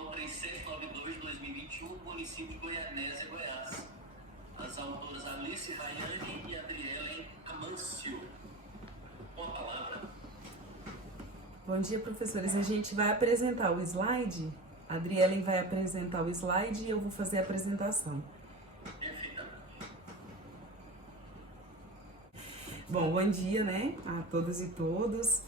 Municipal 3792/2021, município de Goianésia, Goiás. As autoras Alice Rayane e Adrielen Amâncio. Com a palavra. Bom dia, professores. A gente vai apresentar o slide. A Adrielen vai apresentar o slide e eu vou fazer a apresentação. Bom dia, né, a todas e todos.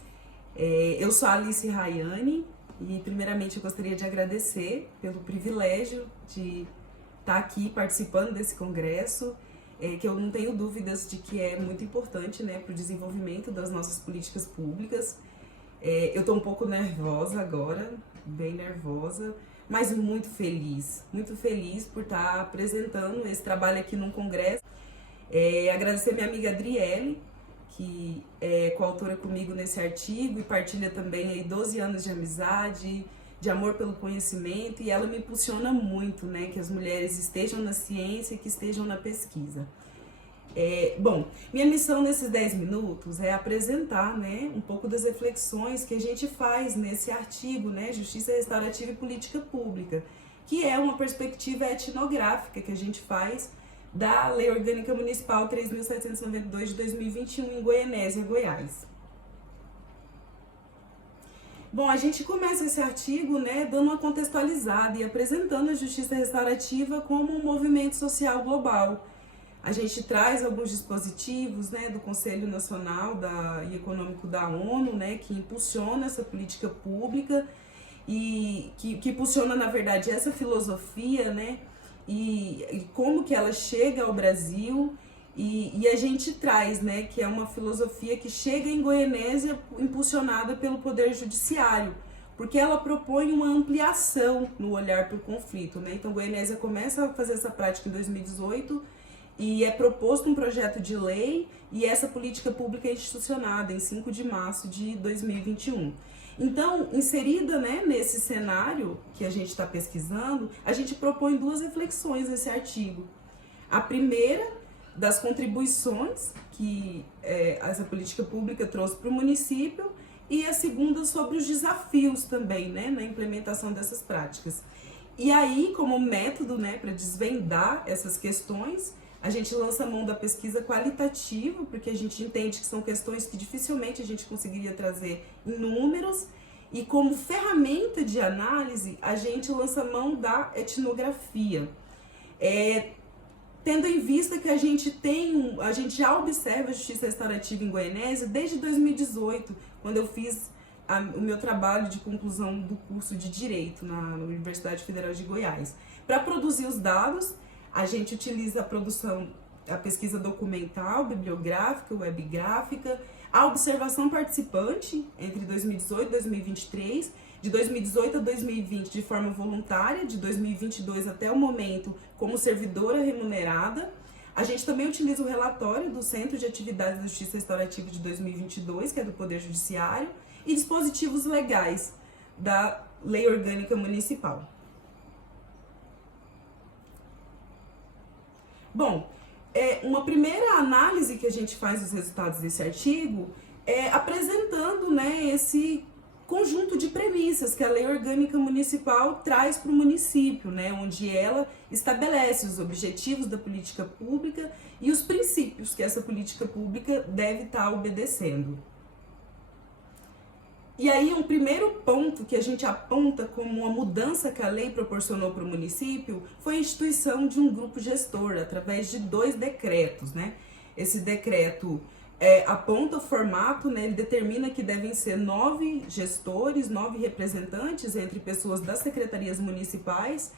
Eu sou a Alice Rayane e, primeiramente, eu gostaria de agradecer pelo privilégio de estar aqui participando desse congresso, que eu não tenho dúvidas de que é muito importante, né, para o desenvolvimento das nossas políticas públicas. Eu estou um pouco nervosa agora, bem nervosa, mas muito feliz por estar apresentando esse trabalho aqui num congresso. Agradecer minha amiga Adriele, que é coautora comigo nesse artigo e partilha também aí 12 anos de amizade, de amor pelo conhecimento, e ela me impulsiona muito, né, que as mulheres estejam na ciência e que estejam na pesquisa. Bom, minha missão nesses 10 minutos é apresentar, né, um pouco das reflexões que a gente faz nesse artigo, né, Justiça Restaurativa e Política Pública, que é uma perspectiva etnográfica que a gente faz da Lei Orgânica Municipal 3.792 de 2021 em Goianésia, Goiás. Bom, a gente começa esse artigo, né, dando uma contextualizada e apresentando a justiça restaurativa como um movimento social global. A gente traz alguns dispositivos, né, do Conselho Nacional e Econômico da ONU, né, que impulsiona essa política pública e que impulsiona, na verdade, essa filosofia, né, e como que ela chega ao Brasil, e a gente traz, né, que é uma filosofia que chega em Goianésia impulsionada pelo Poder Judiciário, porque ela propõe uma ampliação no olhar para o conflito, né? Então Goianésia começa a fazer essa prática em 2018 e é proposto um projeto de lei e essa política pública é institucionada em 5 de março de 2021. Então, inserida, né, nesse cenário que a gente está pesquisando, a gente propõe 2 reflexões nesse artigo. A primeira, das contribuições que essa política pública trouxe para o município, e a segunda sobre os desafios também, né, na implementação dessas práticas. E aí, como método, né, para desvendar essas questões, a gente lança a mão da pesquisa qualitativa, porque a gente entende que são questões que dificilmente a gente conseguiria trazer em números, e como ferramenta de análise, a gente lança a mão da etnografia. Tendo em vista que a gente já observa a justiça restaurativa em Goianésia desde 2018, quando eu fiz o meu trabalho de conclusão do curso de Direito na Universidade Federal de Goiás. Para produzir os dados, a gente utiliza a pesquisa documental, bibliográfica, webgráfica, a observação participante entre 2018 e 2023, de 2018 a 2020 de forma voluntária, de 2022 até o momento como servidora remunerada. A gente também utiliza o relatório do Centro de Atividades da Justiça Restaurativa de 2022, que é do Poder Judiciário, e dispositivos legais da Lei Orgânica Municipal. Bom, uma primeira análise que a gente faz dos resultados desse artigo é apresentando, né, esse conjunto de premissas que a Lei Orgânica Municipal traz para o município, né, onde ela estabelece os objetivos da política pública e os princípios que essa política pública deve estar obedecendo. E aí, um primeiro ponto que a gente aponta como uma mudança que a lei proporcionou para o município foi a instituição de um grupo gestor, através de 2 decretos, né? Esse decreto aponta o formato, né? Ele determina que devem ser 9 gestores, 9 representantes entre pessoas das secretarias municipais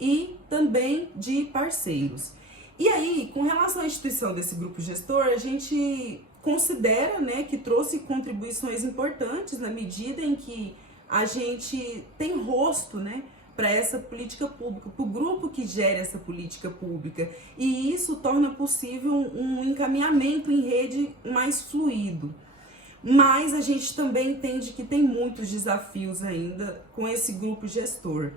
e também de parceiros. E aí, com relação à instituição desse grupo gestor, a gente considera, né, que trouxe contribuições importantes na medida em que a gente tem rosto, né, para essa política pública, para o grupo que gera essa política pública, e isso torna possível um encaminhamento em rede mais fluido. Mas a gente também entende que tem muitos desafios ainda com esse grupo gestor.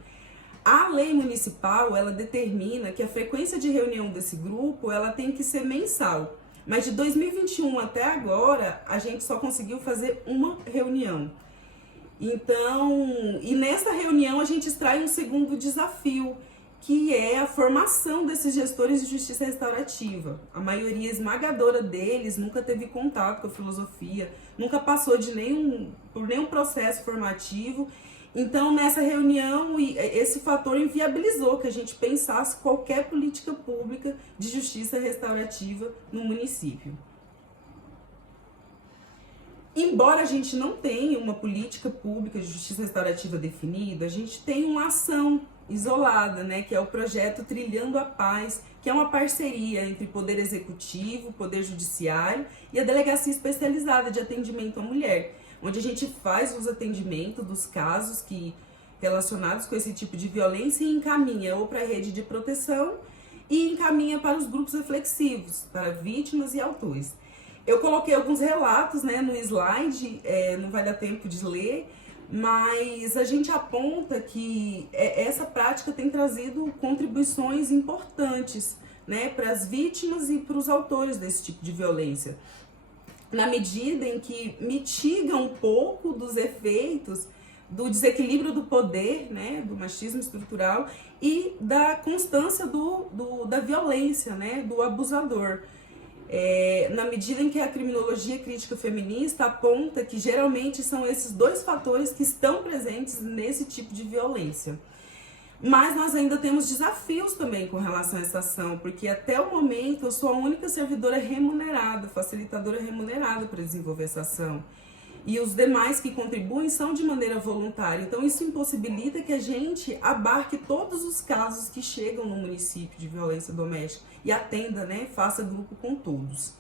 A lei municipal, ela determina que a frequência de reunião desse grupo, ela tem que ser mensal. Mas de 2021 até agora, a gente só conseguiu fazer uma reunião. Então, e nessa reunião a gente extrai um segundo desafio, que é a formação desses gestores de justiça restaurativa. A maioria esmagadora deles nunca teve contato com a filosofia, nunca passou por nenhum processo formativo. Então, nessa reunião, esse fator inviabilizou que a gente pensasse qualquer política pública de justiça restaurativa no município. Embora a gente não tenha uma política pública de justiça restaurativa definida, a gente tem uma ação isolada, né, que é o projeto Trilhando a Paz, que é uma parceria entre Poder Executivo, Poder Judiciário e a Delegacia Especializada de Atendimento à Mulher, onde a gente faz os atendimentos dos casos relacionados com esse tipo de violência e encaminha ou para a rede de proteção e encaminha para os grupos reflexivos, para vítimas e autores. Eu coloquei alguns relatos, né, no slide, não vai dar tempo de ler, mas a gente aponta que essa prática tem trazido contribuições importantes, né, para as vítimas e para os autores desse tipo de violência, na medida em que mitiga um pouco dos efeitos do desequilíbrio do poder, né, do machismo estrutural e da constância da violência, né, do abusador. Na medida em que a criminologia crítica feminista aponta que geralmente são esses dois fatores que estão presentes nesse tipo de violência. Mas nós ainda temos desafios também com relação a essa ação, porque até o momento eu sou a única servidora remunerada, facilitadora remunerada para desenvolver essa ação. E os demais que contribuem são de maneira voluntária. Então isso impossibilita que a gente abarque todos os casos que chegam no município de violência doméstica e atenda, né, faça grupo com todos.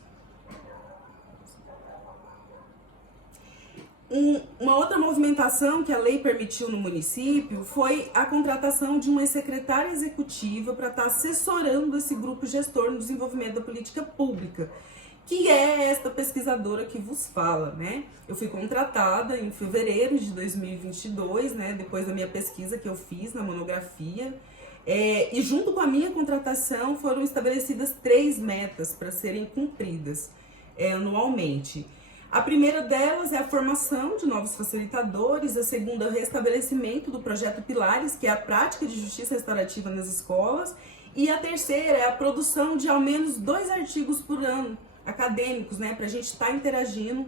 Uma outra movimentação que a lei permitiu no município foi a contratação de uma secretária executiva para estar assessorando esse grupo gestor no desenvolvimento da política pública, que é esta pesquisadora que vos fala, né? Eu fui contratada em fevereiro de 2022, né? Depois da minha pesquisa que eu fiz na monografia, e junto com a minha contratação foram estabelecidas 3 metas para serem cumpridas anualmente. A primeira delas é a formação de novos facilitadores, a segunda é o restabelecimento do projeto Pilares, que é a prática de justiça restaurativa nas escolas, e a terceira é a produção de ao menos 2 artigos por ano, acadêmicos, né, para a gente estar interagindo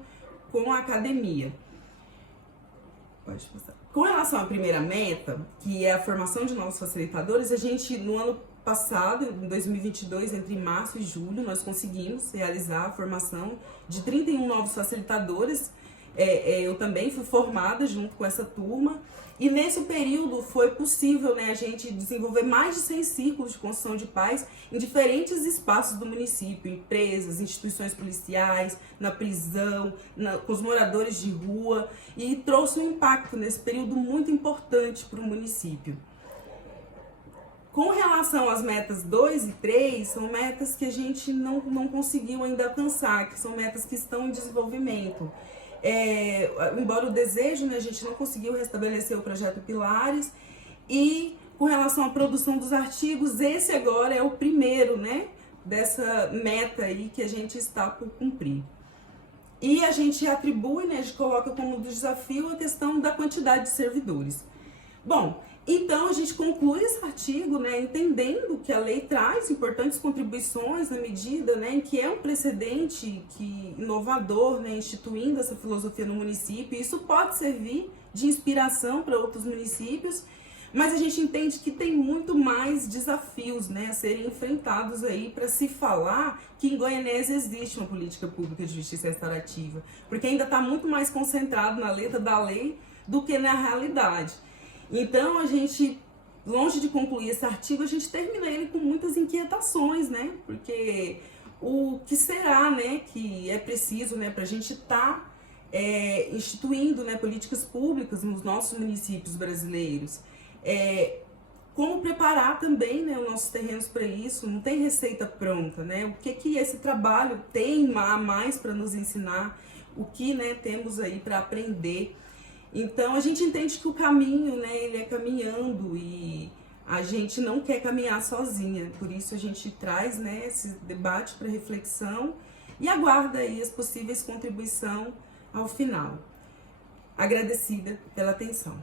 com a academia. Pode passar. Com relação à primeira meta, que é a formação de novos facilitadores, a gente, no ano passado, em 2022, entre março e julho, nós conseguimos realizar a formação de 31 novos facilitadores. Eu também fui formada junto com essa turma, e nesse período foi possível, né, a gente desenvolver mais de 100 círculos de construção de paz em diferentes espaços do município, empresas, instituições policiais, na prisão, com os moradores de rua, e trouxe um impacto nesse período muito importante para o município. Com relação às metas 2 e 3, são metas que a gente não conseguiu ainda alcançar, que são metas que estão em desenvolvimento. Embora o desejo, né, a gente não conseguiu restabelecer o projeto Pilares, e com relação à produção dos artigos, esse agora é o primeiro, né, dessa meta aí que a gente está por cumprir. E a gente atribui, né, a gente coloca como desafio a questão da quantidade de servidores. Bom, então a gente conclui esse artigo, né, entendendo que a lei traz importantes contribuições na medida, né, em que é um precedente inovador, né, instituindo essa filosofia no município. Isso pode servir de inspiração para outros municípios, mas a gente entende que tem muito mais desafios, né, a serem enfrentados aí para se falar que em Goianésia existe uma política pública de justiça restaurativa, porque ainda está muito mais concentrado na letra da lei do que na realidade. Então, a gente, longe de concluir esse artigo, a gente termina ele com muitas inquietações, né? Porque o que será, né, que é preciso, né, para a gente estar instituindo, né, políticas públicas nos nossos municípios brasileiros. Como preparar também, né, os nossos terrenos para isso? Não tem receita pronta, né? O que esse trabalho tem a mais para nos ensinar? O que, né, temos aí para aprender? Então, a gente entende que o caminho, né, ele é caminhando, e a gente não quer caminhar sozinha. Por isso, a gente traz, né, esse debate para reflexão e aguarda aí as possíveis contribuições ao final. Agradecida pela atenção.